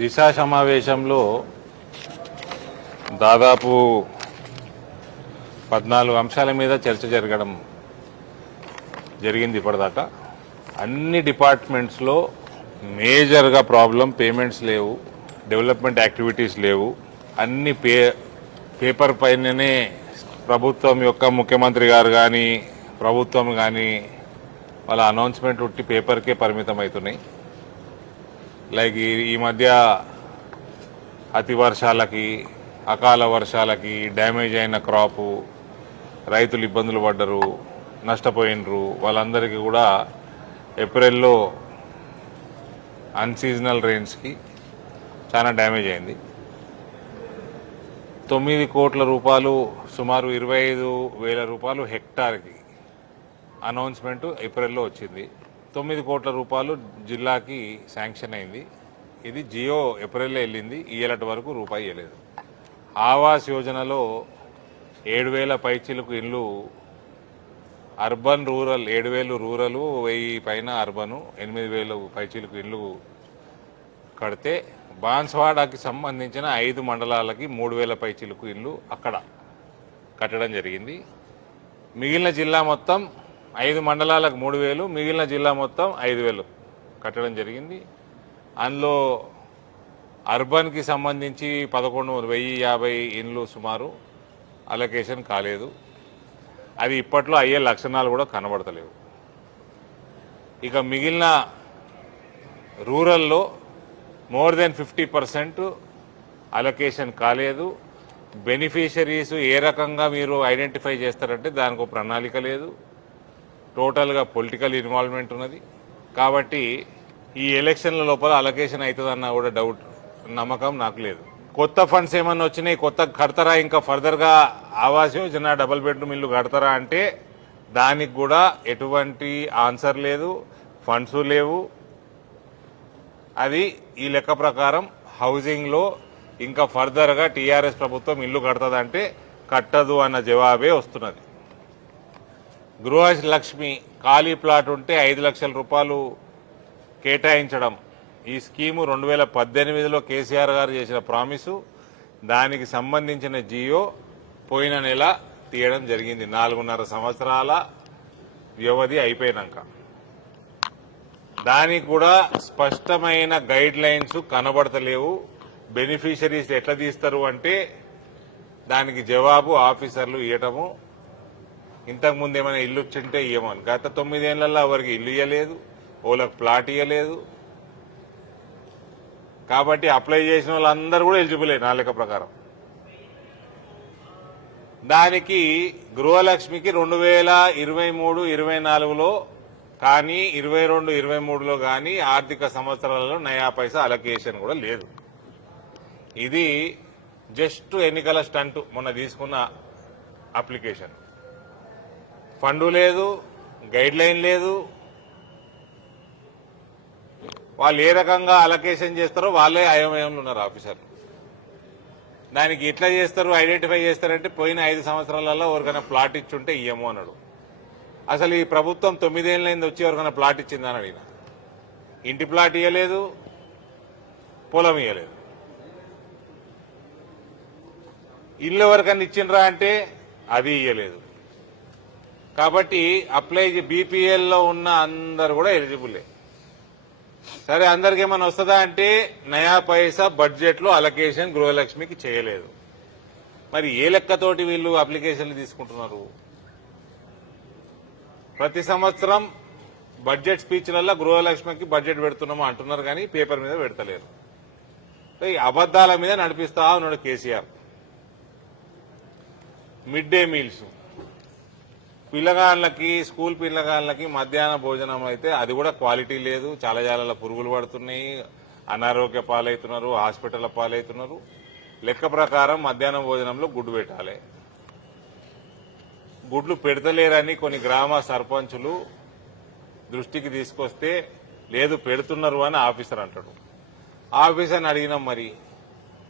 దిశ సమావేశంలో దాదాపు పద్నాలుగు అంశాల మీద చర్చ జరగడం జరిగింది ఇప్పటిదాకా. అన్ని డిపార్ట్మెంట్స్లో మేజర్గా ప్రాబ్లం పేమెంట్స్ లేవు డెవలప్మెంట్ యాక్టివిటీస్ లేవు. అన్ని పే పేపర్ పైననే ప్రభుత్వం యొక్క ముఖ్యమంత్రి గారు కానీ ప్రభుత్వం కానీ వాళ్ళ అనౌన్స్మెంట్ ఉట్టి పేపర్కే పరిమితం అవుతున్నాయి లైక్ ఈ- మధ్య అతి వర్షాలకి అకాల వర్షాలకి డ్యామేజ్ అయిన క్రాపు రైతులు ఇబ్బందులు పడ్డరు నష్టపోయినరు వాళ్ళందరికీ కూడా ఏప్రిల్లో అన్సీజనల్ రెయిన్స్కి చాలా డ్యామేజ్ అయింది. తొమ్మిది కోట్ల రూపాయలు సుమారు ఇరవై ఐదు వేల రూపాయలు హెక్టార్కి అనౌన్స్మెంట్ ఏప్రిల్లో వచ్చింది. తొమ్మిది కోట్ల రూపాయలు జిల్లాకి శాంక్షన్ అయింది. ఇది జియో ఏప్రిల్లో వెళ్ళింది. ఇయ్యలటి వరకు రూపాయి ఇవ్వలేదు. ఆవాస్ యోజనలో ఏడు వేల పైచిలకు ఇల్లు అర్బన్ రూరల్ ఏడు వేలు రూరలు వెయ్యి పైన అర్బను ఎనిమిది వేలు పైచిలకు ఇల్లు కడితే బాన్స్వాడకి సంబంధించిన ఐదు మండలాలకి మూడు వేల పైచిలకు ఇల్లు అక్కడ కట్టడం జరిగింది. మిగిలిన జిల్లా మొత్తం ఐదు మండలాలకు మూడు వేలు మిగిలిన జిల్లా మొత్తం ఐదు వేలు కట్టడం జరిగింది. అందులో అర్బన్కి సంబంధించి పదకొండు వెయ్యి యాభై ఇండ్లు సుమారు అలొకేషన్ కాలేదు. అది ఇప్పట్లో అయ్యే లక్షణాలు కూడా కనబడతలేవు. ఇక మిగిలిన రూరల్లో more than fifty percent allocation కాలేదు. బెనిఫిషరీస్ ఏ రకంగా మీరు ఐడెంటిఫై చేస్తారంటే దానికి ఒక ప్రణాళిక లేదు. టోటల్గా పొలిటికల్ ఇన్వాల్వ్మెంట్ ఉన్నది. కాబట్టి ఈ ఎలక్షన్ల లోపల అలొకేషన్ అవుతుందన్న కూడా డౌట్ నమ్మకం నాకు లేదు. కొత్త ఫండ్స్ ఏమన్నా వచ్చినాయి కొత్త కడతారా ఇంకా ఫర్దర్గా ఆవాస్ యోజన డబుల్ బెడ్రూమ్ ఇల్లు కడతారా అంటే దానికి కూడా ఎటువంటి ఆన్సర్ లేదు ఫండ్స్ లేవు. అది ఈ లెక్క ప్రకారం హౌసింగ్లో ఇంకా ఫర్దర్గా టీఆర్ఎస్ ప్రభుత్వం ఇల్లు కడతదంటే కట్టదు అన్న జవాబే వస్తున్నది. గృహలక్ష్మి ఖాళీ ప్లాట్ ఉంటే ఐదు లక్షల రూపాయలు కేటాయించడం. ఈ స్కీము రెండు వేల పద్దెనిమిదిలో కేసీఆర్ గారు చేసిన ప్రామిసు. దానికి సంబంధించిన జియో పోయిన నెల తీయడం జరిగింది. నాలుగున్నర సంవత్సరాల వ్యవధి అయిపోయినాక. దానికి కూడా స్పష్టమైన గైడ్ లైన్స్ కనబడతలేవు. బెనిఫిషరీస్ ఎట్లా తీస్తారు అంటే దానికి జవాబు ఆఫీసర్లు ఇవ్వటము ఇంతకుముందు ఏమైనా ఇల్లు వచ్చింటే ఇవ్వమని గత తొమ్మిదేళ్ళలో ఎవరికి ఇల్లు ఇవ్వలేదు ఓళ్ళకి ప్లాట్ ఇవ్వలేదు కాబట్టి అప్లై చేసిన వాళ్ళందరూ కూడా ఎలిజిబులే నా లెక్క ప్రకారం. దానికి గృహలక్ష్మికి రెండు వేల ఇరవై మూడు ఇరవై నాలుగులో కానీ ఇరవై రెండు ఇరవై మూడులో కానీ ఆర్థిక సంవత్సరాలలో నయా పైసా అలొకేషన్ కూడా లేదు. ఇది జస్ట్ ఎన్నికల స్టంట్ మొన్న తీసుకున్న అప్లికేషన్. ఫండు లేదు గైడ్ లైన్ లేదు. వాళ్ళు ఏ రకంగా అలొకేషన్ చేస్తారో వాళ్ళే అయోమయంలో ఉన్నారు ఆఫీసర్లు. దానికి ఎట్లా చేస్తారు ఐడెంటిఫై చేస్తారంటే పోయిన ఐదు సంవత్సరాలలో ఎవరికైనా ప్లాట్ ఇచ్చుంటే ఇయ్యము అన్నాడు. అసలు ఈ ప్రభుత్వం తొమ్మిదేళ్ళైంది వచ్చి ఎవరికైనా ప్లాట్ ఇచ్చిందని అడిగిన. ఇంటి ప్లాట్ ఇవ్వలేదు పొలం ఇవ్వలేదు ఇల్లు ఎవరికన్నా ఇచ్చిండ్రా అంటే అది ఇవ్వలేదు కాబట్టి అప్లై బీపీఎల్లో ఉన్న అందరు కూడా ఎలిజిబులే సరే అందరికి ఏమైనా వస్తుందా అంటే నయా పైసా బడ్జెట్లో అలొకేషన్ గృహలక్ష్మికి చేయలేదు. మరి ఏ లెక్కతోటి వీళ్ళు అప్లికేషన్లు తీసుకుంటున్నారు? ప్రతి సంవత్సరం బడ్జెట్ స్పీచ్లలో గృహలక్ష్మికి బడ్జెట్ పెడుతున్నాము అంటున్నారు కానీ పేపర్ మీద పెడతలేరు. ఈ అబద్దాల మీద నడిపిస్తా ఉన్నాడు కేసీఆర్. మిడ్ డే మీల్స్ పిల్లగాళ్ళకి స్కూల్ పిల్లగాళ్ళకి మధ్యాహ్న భోజనం అయితే అది కూడా క్వాలిటీ లేదు. చాలా చాలా పురుగులు పడుతున్నాయి. అనారోగ్య పాలవుతున్నారు హాస్పిటల్ పాలవుతున్నారు. లెక్క ప్రకారం మధ్యాహ్నం భోజనంలో గుడ్డు పెట్టాలి. గుడ్లు పెడతలేరని కొన్ని గ్రామ సర్పంచులు దృష్టికి తీసుకొస్తే లేదు పెడుతున్నారు అని ఆఫీసర్ అంటాడు. ఆఫీసర్ని అడిగినాం మరి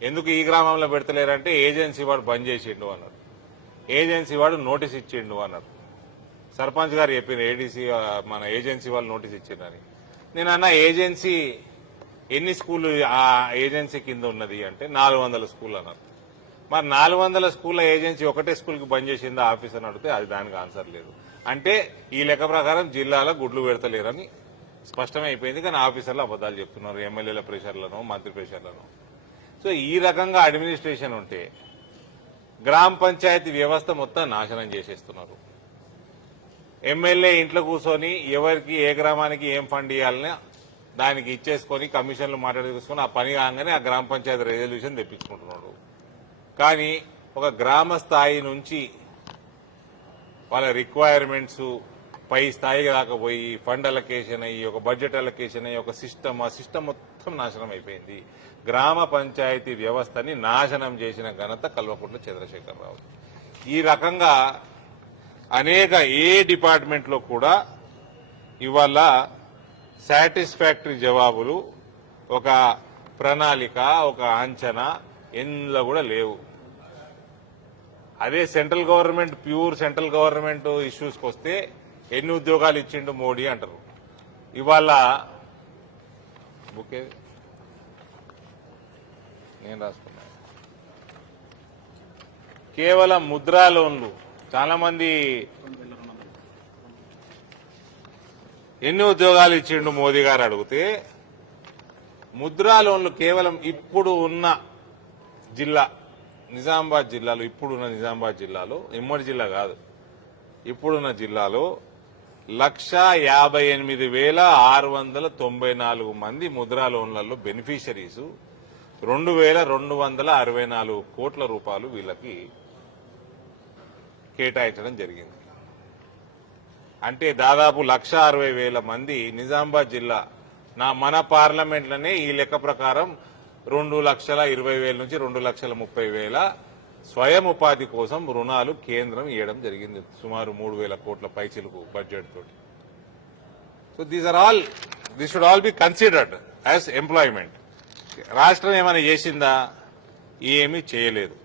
ఎందుకు ఈ గ్రామంలో పెడతలేరంటే ఏజెన్సీ వాడు బంద్ చేసిండు అన్నాడు ఏజెన్సీ వాడు నోటీస్ ఇచ్చిండు అన్నాడు సర్పంచ్ గారు చెప్పిన ఏడీసీ మన ఏజెన్సీ వాళ్ళు నోటీస్ ఇచ్చిందని నేను అన్న ఏజెన్సీ ఎన్ని స్కూళ్ళు ఆ ఏజెన్సీ కింద ఉన్నది అంటే నాలుగు వందల స్కూల్ అన్నారు. మరి నాలుగు వందల స్కూళ్ళ ఏజెన్సీ ఒకటే స్కూల్కి బంద్ చేసిందా ఆఫీస్ అని అడిగితే అది దానికి ఆన్సర్ లేదు. అంటే ఈ లెక్క ప్రకారం జిల్లాలో గుడ్లు పెడతలేరని స్పష్టమైపోయింది కానీ ఆఫీసర్లు అబద్దాలు చెప్తున్నారు ఎమ్మెల్యేల ప్రెషర్లను మంత్రి ప్రెషర్లను. సో ఈ రకంగా అడ్మినిస్ట్రేషన్ ఉంటే గ్రామ పంచాయతీ వ్యవస్థ మొత్తం నాశనం చేసేస్తున్నారు. ఎమ్మెల్యే ఇంట్లో కూర్చొని ఎవరికి ఏ గ్రామానికి ఏం ఫండ్ ఇవ్వాలని దానికి ఇచ్చేసుకొని కమిషన్లు మాట్లాడేసుకొని ఆ పని కాగానే ఆ గ్రామ పంచాయతీ రెజల్యూషన్ తెప్పించుకుంటున్నాడు. కానీ ఒక గ్రామ స్థాయి నుంచి వాళ్ళ రిక్వైర్మెంట్స్ పై స్థాయికి రాకపోయి ఫండ్ అలొకేషన్ అయ్యి ఒక బడ్జెట్ అలొకేషన్ అయ్యి ఒక సిస్టమ్ ఆ సిస్టమ్ మొత్తం నాశనం అయిపోయింది. గ్రామ పంచాయతీ వ్యవస్థని నాశనం చేసిన ఘనత కల్వకుంట్ల చంద్రశేఖరరావు. ఈ రకంగా అనేక ఏ డిపార్ట్మెంట్లో కూడా ఇవాళ సాటిస్ఫాక్టరీ జవాబులు ఒక ప్రణాళిక ఒక అంచనా ఎందులో కూడా లేవు. అదే central government pure central government ఇష్యూస్కి వస్తే ఎన్ని ఉద్యోగాలు ఇచ్చిండు మోడీ అంటారు. ఇవాళ బుకే నేను రాసుకున్నాను కేవలం ముద్రా లోన్లు చాలా మంది ఎన్ని ఉద్యోగాలు ఇచ్చిండు మోదీ గారు అడిగితే ముద్రా లోన్లు కేవలం ఇప్పుడు ఉన్న జిల్లా నిజామాబాద్ జిల్లాలో ఇప్పుడున్న నిజామాబాద్ జిల్లాలో ఇమ్మడి జిల్లా కాదు ఇప్పుడున్న జిల్లాలో లక్ష యాభై ఎనిమిది వేల ఆరు వందల తొంభై నాలుగు మంది ముద్రా లోన్లలో బెనిఫిషరీస్ రెండు వేల రెండు వందల అరవై నాలుగు కోట్ల రూపాయలు వీళ్ళకి కేటాయించడం జరిగింది. అంటే దాదాపు లక్ష అరవై వేల మంది నిజామాబాద్ జిల్లా నా మన పార్లమెంట్లోనే ఈ లెక్క ప్రకారం రెండు లక్షల ఇరవై వేల నుంచి రెండు లక్షల ముప్పై వేల స్వయం ఉపాధి కోసం రుణాలు కేంద్రం ఇవ్వడం జరిగింది. సుమారు మూడు వేల కోట్ల పైచిలకు బడ్జెట్ తోటి. So these are all this should all be considered as employment రాష్ట్రం ఏమైనా చేసిందా? ఏమీ చేయలేదు.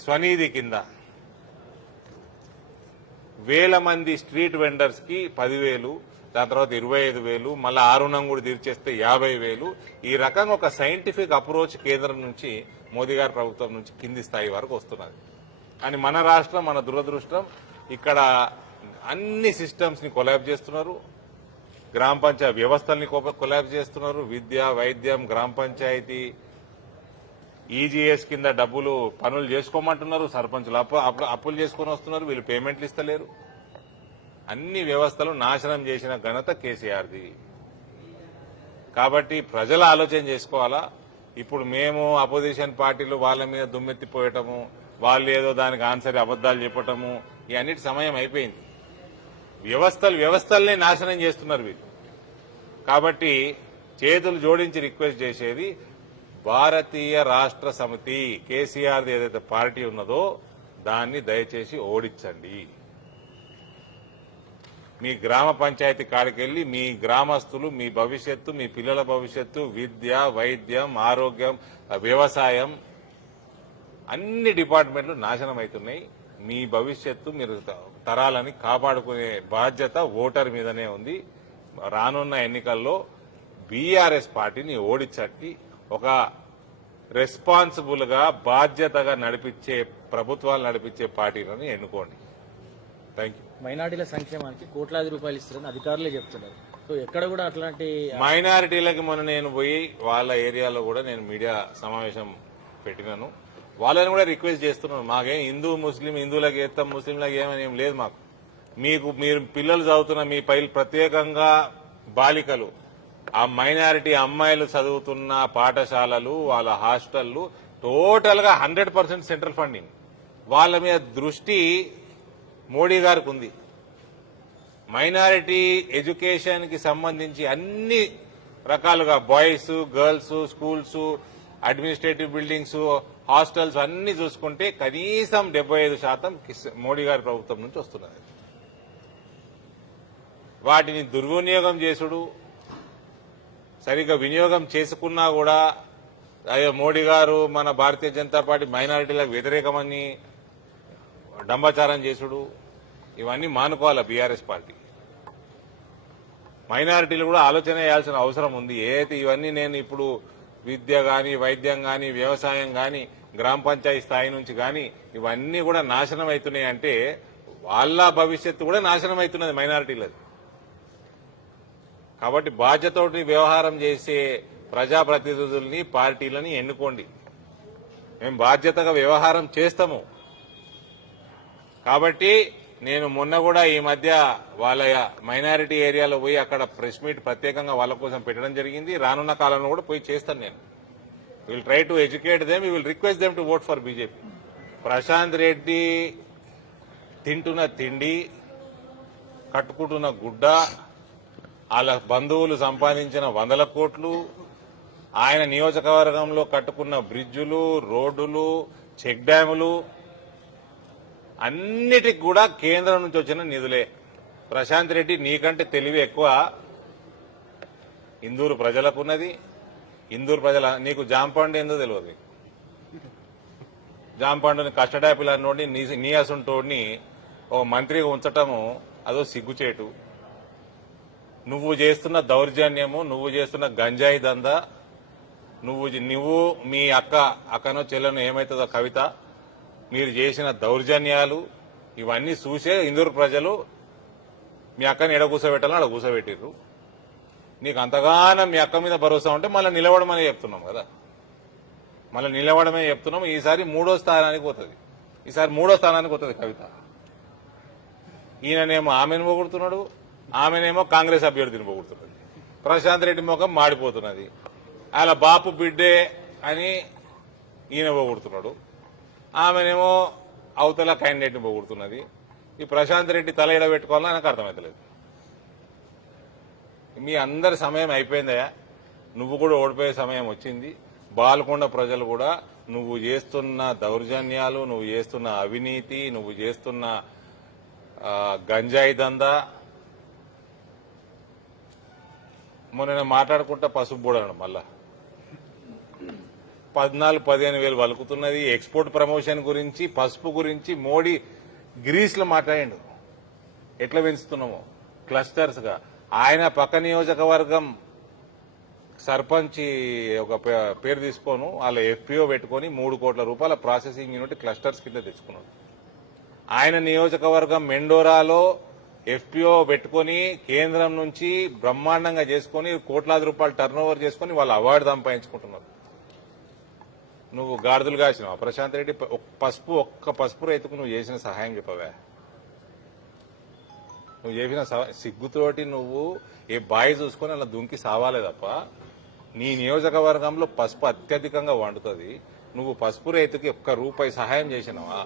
స్వనిధి కింద వేల మంది స్ట్రీట్ వెండర్స్కి పదివేలు దాని తర్వాత ఇరవై ఐదు వేలు మళ్ళీ ఆ రుణం కూడా తీర్చేస్తే యాభై వేలు. ఈ రకంగా ఒక సైంటిఫిక్ అప్రోచ్ కేంద్రం నుంచి మోదీ గారి ప్రభుత్వం నుంచి కింది స్థాయి వరకు వస్తున్నది. కానీ మన రాష్ట్రం మన దురదృష్టం ఇక్కడ అన్ని సిస్టమ్స్ని కొలాబ్ చేస్తున్నారు. గ్రామ పంచాయతీ వ్యవస్థల్ని కొలాబ్ చేస్తున్నారు. విద్య వైద్యం గ్రామ పంచాయతీ ఈజీఎస్ కింద డబ్బులు పనులు చేసుకోమంటున్నారు సర్పంచులు అప్పు అప్పు- అప్పులు చేసుకొని వస్తున్నారు వీళ్ళు పేమెంట్లు ఇస్తలేరు. అన్ని వ్యవస్థలు నాశనం చేసిన ఘనత కేసీఆర్ది. కాబట్టి ప్రజలు ఆలోచన చేసుకోవాలా? ఇప్పుడు మేము అపోజిషన్ పార్టీలు వాళ్ళ మీద దుమ్మెత్తిపోయటము వాళ్ళు ఏదో దానికి ఆన్సర్ అబద్దాలు చెప్పటము ఈ అన్నిటి సమయం అయిపోయింది. వ్యవస్థలు వ్యవస్థల్ని నాశనం చేస్తున్నారు వీళ్ళు. కాబట్టి చేతులు జోడించి రిక్వెస్ట్ చేసేది భారతీయ రాష్ట్ర సమితి కేసీఆర్ ఏదైతే పార్టీ ఉన్నదో దాన్ని దయచేసి ఓడించండి. మీ గ్రామ పంచాయతీ కాడికెళ్ళి మీ గ్రామస్తులు మీ భవిష్యత్తు మీ పిల్లల భవిష్యత్తు విద్య వైద్యం ఆరోగ్యం వ్యవసాయం అన్ని డిపార్ట్మెంట్లు నాశనం అవుతున్నాయి మీ భవిష్యత్తు మీరు త- తరాలని కాపాడుకునే బాధ్యత ఓటర్ మీదనే ఉంది. రానున్న ఎన్నికల్లో బీఆర్ఎస్ పార్టీని ఓడించట్టి ఒక రెస్పాన్సిబుల్గా బాధ్యతగా నడిపించే ప్రభుత్వాలు నడిపించే పార్టీలను ఎన్నుకోండి. థ్యాంక్ యూ మైనార్టీల సంక్షేమానికి కోట్లాది రూపాయలు ఇస్తారని అధికారులే చెప్తున్నారు. సో ఎక్కడ కూడా అట్లాంటి మైనారిటీలకి మొన్న నేను పోయి వాళ్ళ ఏరియాలో కూడా నేను మీడియా సమావేశం పెట్టినాను. వాళ్ళని కూడా రిక్వెస్ట్ చేస్తున్నాను. మాకేం హిందూ ముస్లిం హిందువులకు ఏస్తాం ముస్లింలకు ఏమని ఏం లేదు మాకు. మీకు మీరు పిల్లలు చదువుతున్న మీ పై ప్రత్యేకంగా బాలికలు ఆ మైనారిటీ అమ్మాయిలు చదువుతున్న పాఠశాలలు వాళ్ళ హాస్టళ్ళు టోటల్గా హండ్రెడ్ పర్సెంట్ సెంట్రల్ ఫండింగ్. వాళ్ళ మీద దృష్టి మోడీ గారికి ఉంది మైనారిటీ ఎడ్యుకేషన్కి సంబంధించి అన్ని రకాలుగా boys girls schools administrative buildings hostels అన్ని చూసుకుంటే కనీసం డెబ్బై ఐదు శాతం కిస్- మోడీ గారి ప్రభుత్వం నుంచి వస్తున్నది. వాటిని దుర్వినియోగం చేసుడు సరిగ్గా వినియోగం చేసుకున్నా కూడా అయ్యో మోడీ గారు మన భారతీయ జనతా పార్టీ మైనారిటీలకు వ్యతిరేకమని డంబాచారం చేసుడు. ఇవన్నీ మానుకోవాలి బీఆర్ఎస్ పార్టీ? మైనారిటీలు కూడా ఆలోచన చేయాల్సిన అవసరం ఉంది. ఏదైతే ఇవన్నీ నేను ఇప్పుడు విద్య కానీ వైద్యం కానీ వ్యవసాయం కానీ గ్రామ పంచాయతీ స్థాయి నుంచి కానీ ఇవన్నీ కూడా నాశనం అవుతున్నాయి అంటే వాళ్ళ భవిష్యత్తు కూడా నాశనం అవుతున్నది మైనారిటీలది. కాబట్టి బాధ్యతతోటి వ్యవహారం చేసే ప్రజాప్రతినిధుల్ని పార్టీలని ఎన్నుకోండి. మేము బాధ్యతగా వ్యవహారం చేస్తాము. కాబట్టి నేను మొన్న కూడా ఈ మధ్య వాళ్ళ మైనారిటీ ఏరియాలో పోయి అక్కడ ప్రెస్ మీట్ ప్రత్యేకంగా వాళ్ళ కోసం పెట్టడం జరిగింది. రానున్న కాలంలో కూడా పోయి చేస్తాను నేను. Will try to educate them will request them to vote for BJP Prashant Reddy తింటున్న తిండి కట్టుకుంటున్న గుడ్డ వాళ్ళ బంధువులు సంపాదించిన వందల కోట్లు ఆయన నియోజకవర్గంలో కట్టుకున్న బ్రిడ్జులు రోడ్డులు చెక్ డ్యాములు అన్నిటికి కూడా కేంద్రం నుంచి వచ్చిన నిధులే. ప్రశాంత్ రెడ్డి నీకంటే తెలివి ఎక్కువ. ఇందూరు ప్రజలకున్నది. ఇందూరు ప్రజల నీకు జాంపండు ఏందో తెలియదు? జాంపండుని కష్టడాపిల్ అన్నోడిని నీ నీ ఓ మంత్రిగా ఉంచటము అదో సిగ్గుచేటు. నువ్వు చేస్తున్న దౌర్జన్యము నువ్వు చేస్తున్న గంజాయి దందా నువ్వు నువ్వు మీ అక్క అక్కనో చెల్లెనో ఏమవుతుందో కవిత మీరు చేసిన దౌర్జన్యాలు ఇవన్నీ చూసే ఇందూరు ప్రజలు మీ అక్కని ఎడ కూర్చోబెట్టాలని అక్కడ కూర్చోబెట్టిర్రు నీకు అంతగానో మీ అక్క మీద భరోసా ఉంటే మళ్ళీ నిలవడమనే చెప్తున్నాం కదా. మళ్ళీ నిలవడమే చెప్తున్నాం. ఈసారి మూడో స్థానానికి పోతుంది. ఈసారి మూడో స్థానానికి పోతుంది కవిత. ఈయననేమో ఆమెను పోగొడుతున్నాడు ఆమెనేమో కాంగ్రెస్ అభ్యర్థిని పోగొడుతున్నది. ప్రశాంత్ రెడ్డి ముఖం మాడిపోతున్నది. అలా బాపు బిడ్డే అని ఈయన పోగొడుతున్నాడు. ఆమెనేమో అవతల క్యాండిడేట్ని పోగొడుతున్నది. ఈ ప్రశాంత్ రెడ్డి తల ఎడ పెట్టుకోవాలని నాకు అర్థమవుతలేదు మీ అందరి సమయం అయిపోయిందయా నువ్వు కూడా ఓడిపోయే సమయం వచ్చింది. బాలకొండ ప్రజలు కూడా నువ్వు చేస్తున్న దౌర్జన్యాలు నువ్వు చేస్తున్న అవినీతి నువ్వు చేస్తున్న గంజాయి దందా మొన్న మాట్లాడుకుంటా పసుపు బూడను మళ్ళా. పద్నాలుగు పదిహేను వేలు వలుకుతున్నది. ఎక్స్పోర్ట్ ప్రమోషన్ గురించి పసుపు గురించి మోడీ గ్రీస్లో మాట్లాడిండు. ఎట్లా పెంచుతున్నామో? క్లస్టర్స్గా. ఆయన పక్క నియోజకవర్గం సర్పంచ్ ఒక పే- పేరు తీసుకోను వాళ్ళ ఎఫ్పిఓ పెట్టుకొని మూడు కోట్ల రూపాయల ప్రాసెసింగ్ యూనిట్ క్లస్టర్స్ కింద తెచ్చుకున్నాడు. ఆయన నియోజకవర్గం మెండోరాలో ఎఫ్పిఓ పెట్టుకొని కేంద్రం నుంచి బ్రహ్మాండంగా చేసుకొని కోట్లాది రూపాయలు టర్న్ ఓవర్ చేసుకొని వాళ్ళు అవార్డు సంపాదించుకుంటున్నారు. నువ్వు గాడిదలు కాసినావు? ప్రశాంత్ రెడ్డి ఒక్క పసుపు ఒక్క పసుపు రైతుకు నువ్వు చేసిన సహాయం చెప్పవా. నువ్వు చేసిన సిగ్గుతోటి నువ్వు ఏ బాయ్ చూసుకొని అలా దుంకి సావాలే తప్ప నీ నియోజకవర్గంలో పసుపు అత్యధికంగా వండుతుంది. నువ్వు పసుపు రైతుకి ఒక్క రూపాయి సహాయం చేసినావా?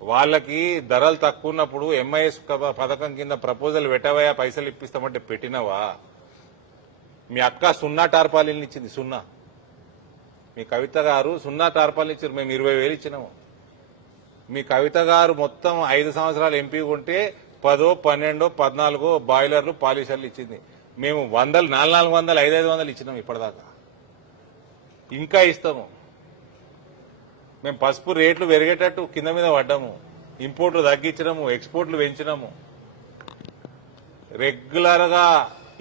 వాళ్ళకి ధరలు తక్కువ ఉన్నప్పుడు ఎంఐఎస్ పథకం కింద ప్రపోజల్ పెట్టవయా పైసలు ఇప్పిస్తామంటే పెట్టినవా? మీ అక్క సున్నా టార్పాలిన్ ఇచ్చింది సున్నా. మీ కవిత గారు సున్నా టార్పాలిన్ ఇచ్చారు మేము ఇరవై వేలు ఇచ్చినాము. మీ కవిత గారు మొత్తం ఐదు సంవత్సరాలు ఎంపీ ఉంటే పదో పన్నెండో పద్నాలుగో బాయిలర్లు పాలిషర్లు ఇచ్చింది. మేము వందలు నాలుగు నాలుగు వందలు ఐదు ఐదు వందలు ఇచ్చినాం ఇప్పటిదాకా. ఇంకా ఇస్తాము. మేము పసుపు రేట్లు పెరిగేటట్టు కింద మీద పడ్డాము. ఇంపోర్ట్లు తగ్గించినాము ఎక్స్పోర్ట్లు పెంచినాము రెగ్యులర్గా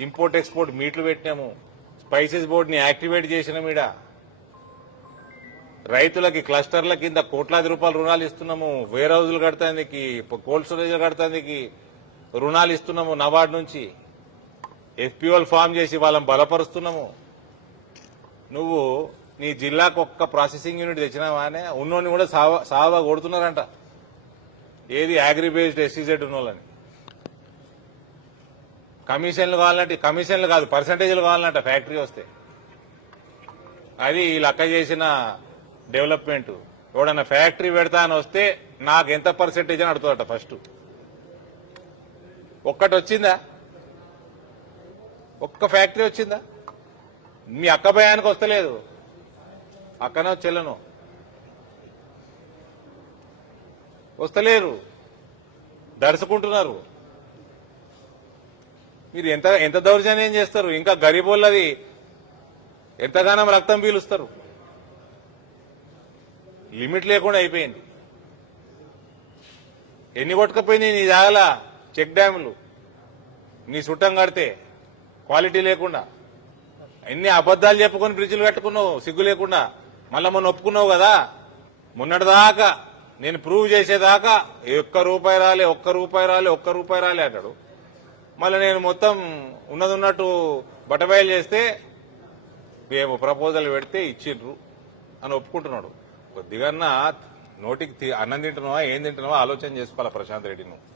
ఇంపోర్ట్ ఎక్స్పోర్ట్ మీట్లు పెట్టినాము. స్పైసెస్ బోర్డుని యాక్టివేట్ చేసినాము ఈడ. రైతులకి క్లస్టర్ల కింద కోట్లాది రూపాయలు రుణాలు ఇస్తున్నాము. వేర్ హౌజులు కడతానికి కోల్డ్ స్టోరేజ్ కడతానికి రుణాలు ఇస్తున్నాము నబార్డ్ నుంచి. ఎఫ్పిఓలు ఫామ్ చేసి వాళ్ళని బలపరుస్తున్నాము. నువ్వు నీ జిల్లాకు ఒక్క ప్రాసెసింగ్ యూనిట్ తెచ్చినావానే ఉన్నోని కూడా సావా సావా కొడుతున్నారంట. ఏది అగ్రిబేస్డ్ ఎస్సీజెడ్ ఉన్నోళ్ళని. కమిషన్లు కావాలంటే కమిషన్లు కాదు పర్సంటేజ్లు కావాలంట ఫ్యాక్టరీ వస్తే. అది ఈ చేసిన డెవలప్మెంట్. ఎవడన్నా ఫ్యాక్టరీ పెడతా అని వస్తే నాకు ఎంత పర్సెంటేజ్ అని అడుగుతుందట ఫస్ట్ ఒక్కటి వచ్చిందా? ఒక్క ఫ్యాక్టరీ వచ్చిందా? మీ అక్క భయానికి వస్తలేదు. అక్కనో చెల్లెను. వస్తలేరు. దడుచుకుంటున్నారు. మీరు ఎంత ఎంత దౌర్జన్యం చేస్తారు? ఇంకా గరీబోళ్ళది ఎంతగానో రక్తం పీలుస్తారు. లిమిట్ లేకుండా అయిపోయింది. ఎన్ని కొట్టుకపోయినాయి నీ జాగల చెక్ డ్యాములు? నీ చుట్టం కడితే క్వాలిటీ లేకుండా. ఎన్ని అబద్ధాలు చెప్పుకొని బ్రిడ్జిలు కట్టుకున్నావు? సిగ్గు లేకుండా. మళ్ళా మొన్న ఒప్పుకున్నావు కదా? మొన్నటిదాకా నేను ప్రూవ్ చేసేదాకా ఒక్క రూపాయి రాలే ఒక్క రూపాయి రాలే ఒక్క రూపాయి రాలే అంటాడు. మళ్ళీ నేను మొత్తం ఉన్నది ఉన్నట్టు బట్టబయలు చేస్తే మేము ప్రపోజల్ పెడితే ఇచ్చిండ్రు అని ఒప్పుకుంటున్నాడు. కొద్దిగా నోటికి తి- అన్నం తింటున్నావా ఏం తింటున్నావా ఆలోచన చేసుకోవాలా ప్రశాంత్ రెడ్డి నువ్వు.